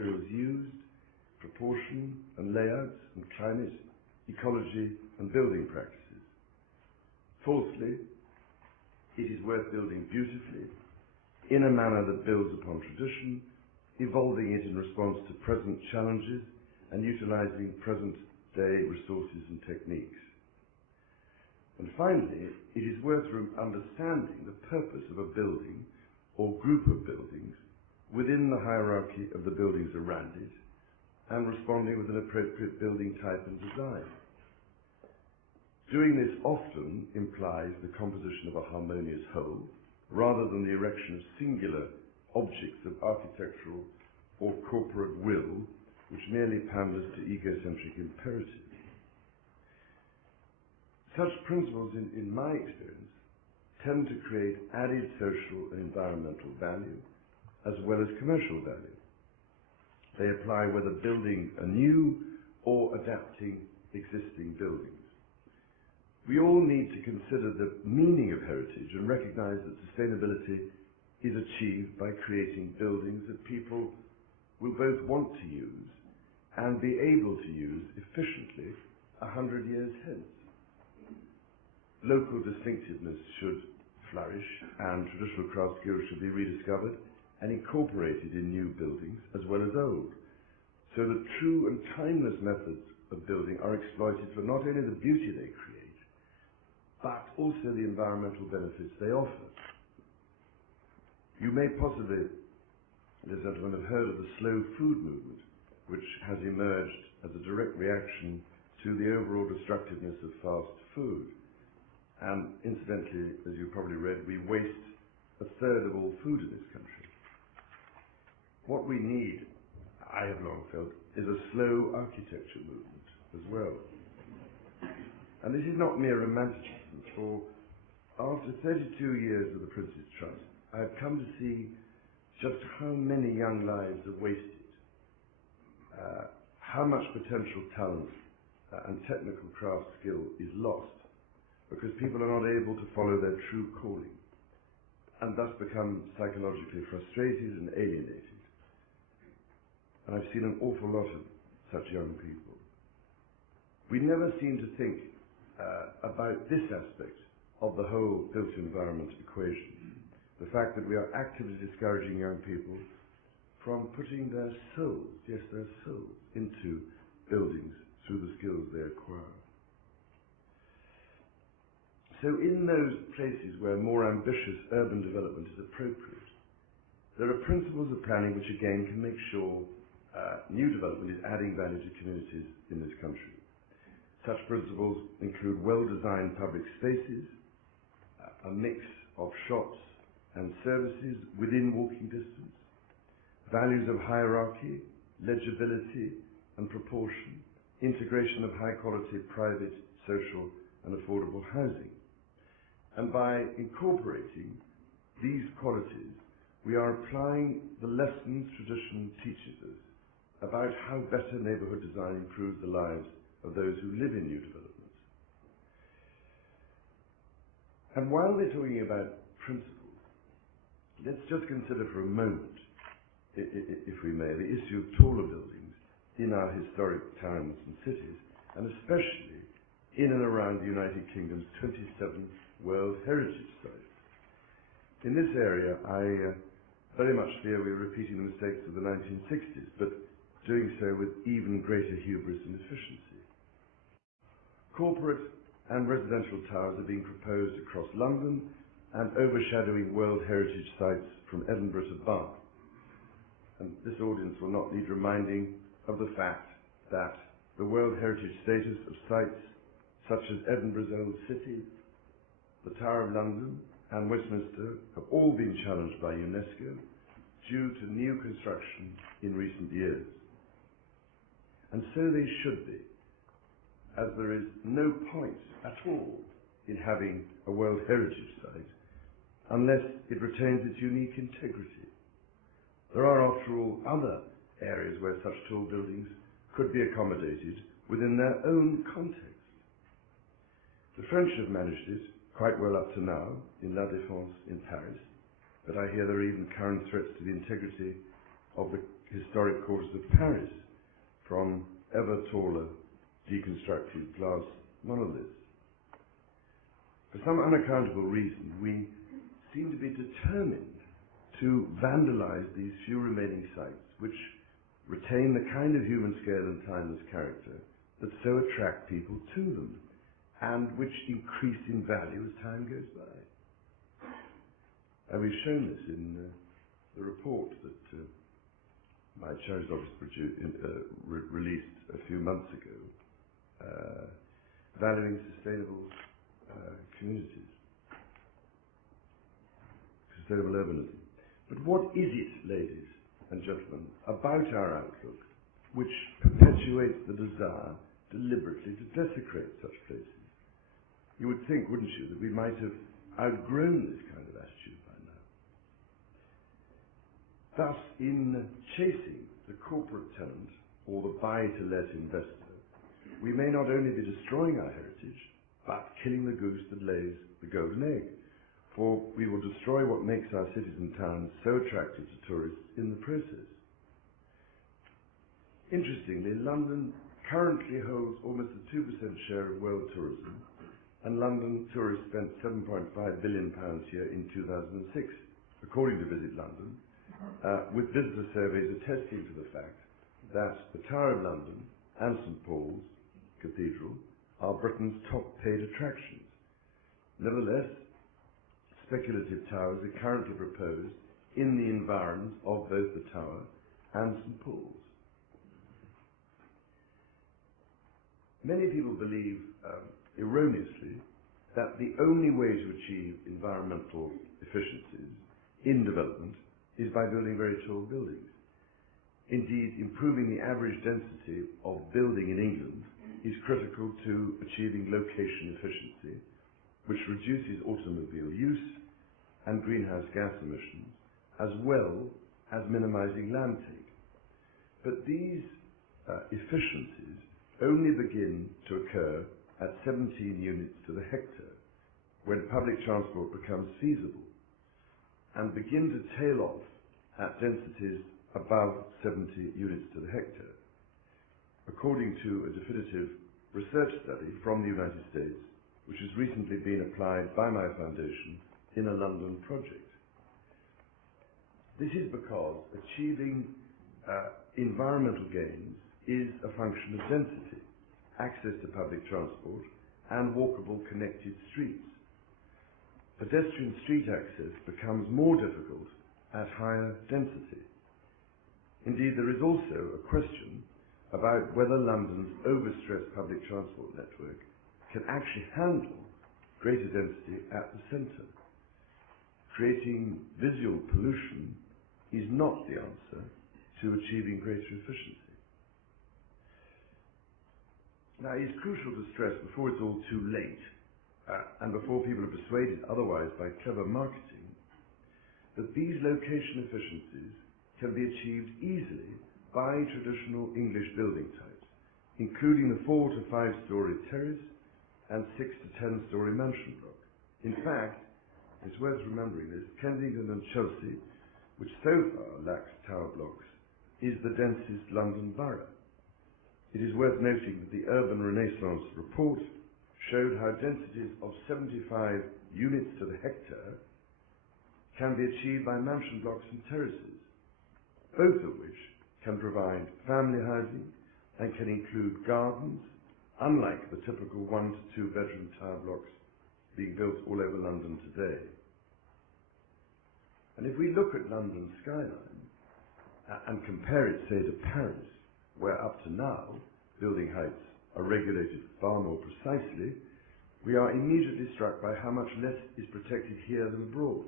materials used, proportion and layouts and climate, ecology and building practices. Fourthly, it is worth building beautifully, in a manner that builds upon tradition, evolving it in response to present challenges and utilizing present-day resources and techniques. And finally, it is worth understanding the purpose of a building or group of buildings within the hierarchy of the buildings around it and responding with an appropriate building type and design. Doing this often implies the composition of a harmonious whole rather than the erection of singular objects of architectural or corporate will which merely panders to egocentric imperatives. Such principles, in my experience, tend to create added social and environmental value as well as commercial value. They apply whether building anew or adapting existing buildings. We all need to consider the meaning of heritage and recognize that sustainability is achieved by creating buildings that people will both want to use and be able to use efficiently 100 years hence. Local distinctiveness should flourish and traditional craft skills should be rediscovered and incorporated in new buildings as well as old, so that true and timeless methods of building are exploited for not only the beauty they create, but also the environmental benefits they offer. You may possibly, ladies and gentlemen, have heard of the slow food movement, which has emerged as a direct reaction to the overall destructiveness of fast food. And incidentally, as you probably read, we waste a third of all food in this country. What we need, I have long felt, is a slow architecture movement as well. And this is not mere romanticism, for after 32 years with the Prince's Trust, I have come to see just how many young lives are wasted, how much potential talent and technical craft skill is lost because people are not able to follow their true calling and thus become psychologically frustrated and alienated. And I've seen an awful lot of such young people. We never seem to think about this aspect of the whole built environment equation. The fact that we are actively discouraging young people from putting their souls, yes, their souls, into buildings through the skills they acquire. So in those places where more ambitious urban development is appropriate, there are principles of planning which again can make sure new development is adding value to communities in this country. Such principles include well-designed public spaces, a mix of shops and services within walking distance, values of hierarchy, legibility and proportion, integration of high-quality private, social and affordable housing. And by incorporating these qualities, we are applying the lessons tradition teaches us about how better neighbourhood design improves the lives of those who live in new developments. And while we're talking about principles, let's just consider for a moment, if we may, the issue of taller buildings in our historic towns and cities, and especially in and around the United Kingdom's 27 World Heritage Sites. In this area, I very much fear we're repeating the mistakes of the 1960s, but doing so with even greater hubris and efficiency. Corporate and residential towers are being proposed across London and overshadowing World Heritage Sites from Edinburgh to Bath. And this audience will not need reminding of the fact that the World Heritage status of sites such as Edinburgh's Old City, the Tower of London and Westminster have all been challenged by UNESCO due to new construction in recent years. And so they should be, as there is no point at all in having a World Heritage Site unless it retains its unique integrity. There are, after all, other areas where such tall buildings could be accommodated within their own context. The French have managed it quite well up to now in La Défense in Paris, but I hear there are even current threats to the integrity of the historic quarters of Paris from ever taller deconstructed glass monoliths. For some unaccountable reason, we seem to be determined to vandalize these few remaining sites, which retain the kind of human scale and timeless character that so attract people to them, and which increase in value as time goes by. And we've shown this in the report that my Charities Office released a few months ago, valuing sustainable communities, sustainable urbanism. But what is it, ladies and gentlemen, about our outlook which perpetuates the desire deliberately to desecrate such places? You would think, wouldn't you, that we might have outgrown this kind of attitude by now. Thus, in chasing the corporate tenant or the buy-to-let investor, we may not only be destroying our heritage, but killing the goose that lays the golden egg. For we will destroy what makes our cities and towns so attractive to tourists in the process. Interestingly, London currently holds almost a 2% share of world tourism, and London tourists spent £7.5 billion here in 2006, according to Visit London, with visitor surveys attesting to the fact that the Tower of London and St Paul's Cathedral are Britain's top paid attractions. Nevertheless, speculative towers are currently proposed in the environs of both the Tower and St Paul's. Many people believe, erroneously, that the only way to achieve environmental efficiencies in development is by building very tall buildings. Indeed, improving the average density of building in England is critical to achieving location efficiency, which reduces automobile use and greenhouse gas emissions, as well as minimizing land take. But these efficiencies only begin to occur at 17 units to the hectare, when public transport becomes feasible, and begin to tail off at densities above 70 units to the hectare, according to a definitive research study from the United States, which has recently been applied by my foundation in a London project. This is because achieving environmental gains is a function of density, access to public transport, and walkable connected streets. Pedestrian street access becomes more difficult at higher density. Indeed, there is also a question about whether London's overstressed public transport network can actually handle greater density at the centre. Creating visual pollution is not the answer to achieving greater efficiency. Now, it's crucial to stress before it's all too late, and before people are persuaded otherwise by clever marketing, that these location efficiencies can be achieved easily by traditional English building types, including the 4 to 5 story terrace and 6 to 10 story mansion block. In fact, it's worth remembering this, Kensington and Chelsea, which so far lacks tower blocks, is the densest London borough. It is worth noting that the Urban Renaissance report showed how densities of 75 units to the hectare can be achieved by mansion blocks and terraces, both of which can provide family housing and can include gardens, unlike the typical 1 to 2 bedroom tower blocks being built all over London today. And if we look at London's skyline and compare it, say, to Paris, where up to now building heights are regulated far more precisely, we are immediately struck by how much less is protected here than abroad.